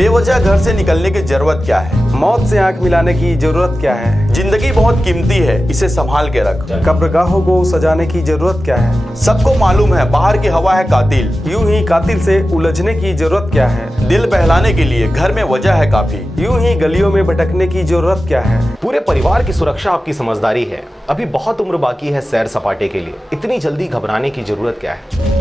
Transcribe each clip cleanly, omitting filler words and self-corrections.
बेवजह घर से निकलने की जरूरत क्या है? मौत से आंख मिलाने की जरूरत क्या है? जिंदगी बहुत कीमती है, इसे संभाल के रख। कब्रगाहों को सजाने की जरूरत क्या है? सबको मालूम है बाहर की हवा है कातिल। यूं ही कातिल से उलझने की जरूरत क्या है? दिल बहलाने के लिए घर में वजह है काफी। यूं ही गलियों में भटकने की जरूरत क्या है? पूरे परिवार की सुरक्षा आपकी समझदारी है। अभी बहुत उम्र बाकी है सैर सपाटे के लिए, इतनी जल्दी घबराने की जरूरत क्या है?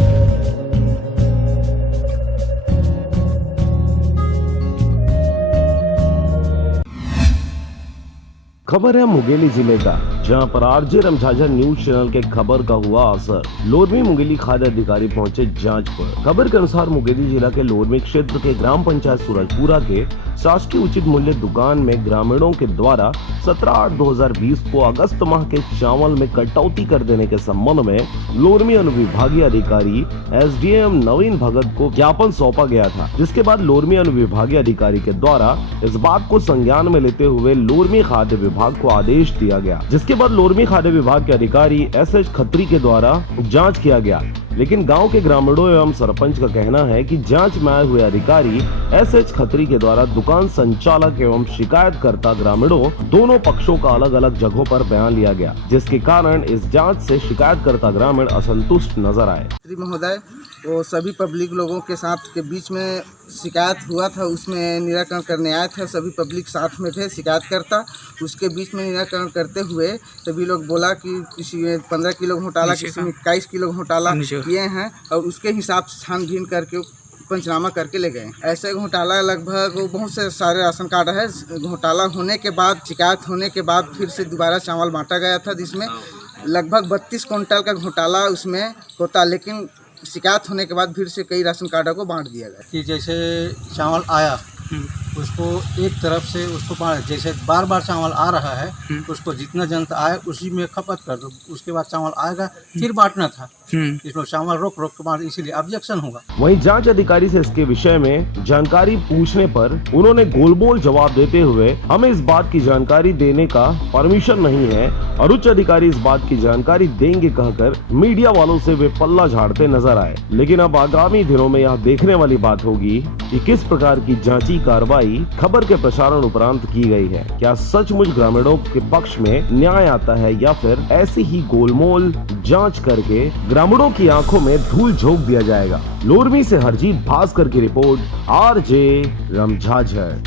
खबर है मुंगेली जिले का, जहां पर आरजे रमझाझा न्यूज चैनल के खबर का हुआ असर। लोरमी मुंगेली खाद्य अधिकारी पहुंचे जांच पर। खबर के अनुसार मुंगेली जिला के लोरमी क्षेत्र के ग्राम पंचायत सूरजपुरा के शासकीय उचित मूल्य दुकान में ग्रामीणों के द्वारा 17/8/2020 को अगस्त माह के चावल में कटौती कर देने के संबंध में लोरमी अनुविभागीय अधिकारी एसडीएम नवीन भगत को ज्ञापन सौंपा गया था, जिसके बाद लोरमी अनुविभागीय अधिकारी के द्वारा इस बात को संज्ञान में लेते हुए लोरमी खाद्य विभाग को आदेश दिया गया, जिसके बाद लोरमी खाद्य विभाग के अधिकारी एसएच खत्री के द्वारा जांच किया गया। लेकिन गांव के ग्रामीणों एवं सरपंच का कहना है कि जांच में आए हुए अधिकारी एसएच खत्री के द्वारा दुकान संचालक एवं शिकायतकर्ता ग्रामीणों दोनों पक्षों का अलग अलग जगहों पर बयान लिया गया, जिसके कारण इस जांच से शिकायतकर्ता ग्रामीण असंतुष्ट नजर आए। महोदय, वो सभी पब्लिक लोगों के साथ के बीच में शिकायत हुआ था, उसमें निराकरण करने आए थे। सभी पब्लिक साथ में थे, शिकायतकर्ता उसके बीच में निराकरण करते हुए सभी लोग बोला कि किसी में 15 किलो घोटाला, किसी में 21 किलो घोटाला किए हैं, और उसके हिसाब से छानबीन करके पंचनामा करके ले गए। ऐसे घोटाला लगभग बहुत से सारे राशन कार्ड है। घोटाला होने के बाद, शिकायत होने के बाद फिर से दोबारा चावल बांटा गया था, जिसमें लगभग 32 कुंटल का घोटाला उसमें होता, लेकिन शिकायत होने के बाद फिर से कई राशन कार्डों को बांट दिया गया। कि जैसे चावल आया उसको एक तरफ से उसको जैसे बार बार चावल आ रहा है, उसको जितना जनता आए उसी में खपत कर दो, उसके बाद चावल आएगा फिर बांटना था। इसमें चावल रोक के बाद इसीलिए ऑब्जेक्शन होगा। वहीं जांच अधिकारी से इसके विषय में जानकारी पूछने पर उन्होंने गोलमोल जवाब देते हुए हमें इस बात की जानकारी देने का परमिशन नहीं है और उच्च अधिकारी इस बात की जानकारी देंगे कहकर मीडिया वालों से वे पल्ला झाड़ते नजर आए। लेकिन अब आगामी दिनों में यह देखने वाली बात होगी कि किस प्रकार की जांची कार्रवाई खबर के प्रसारण उपरांत की गई है। क्या सचमुच ग्रामीणों के पक्ष में न्याय आता है या फिर ऐसी ही गोलमोल जांच करके ग्रामीणों की आंखों में धूल झोंक दिया जाएगा। लोरमी से हरजीत भास्कर की रिपोर्ट, आरजे रमझाझर।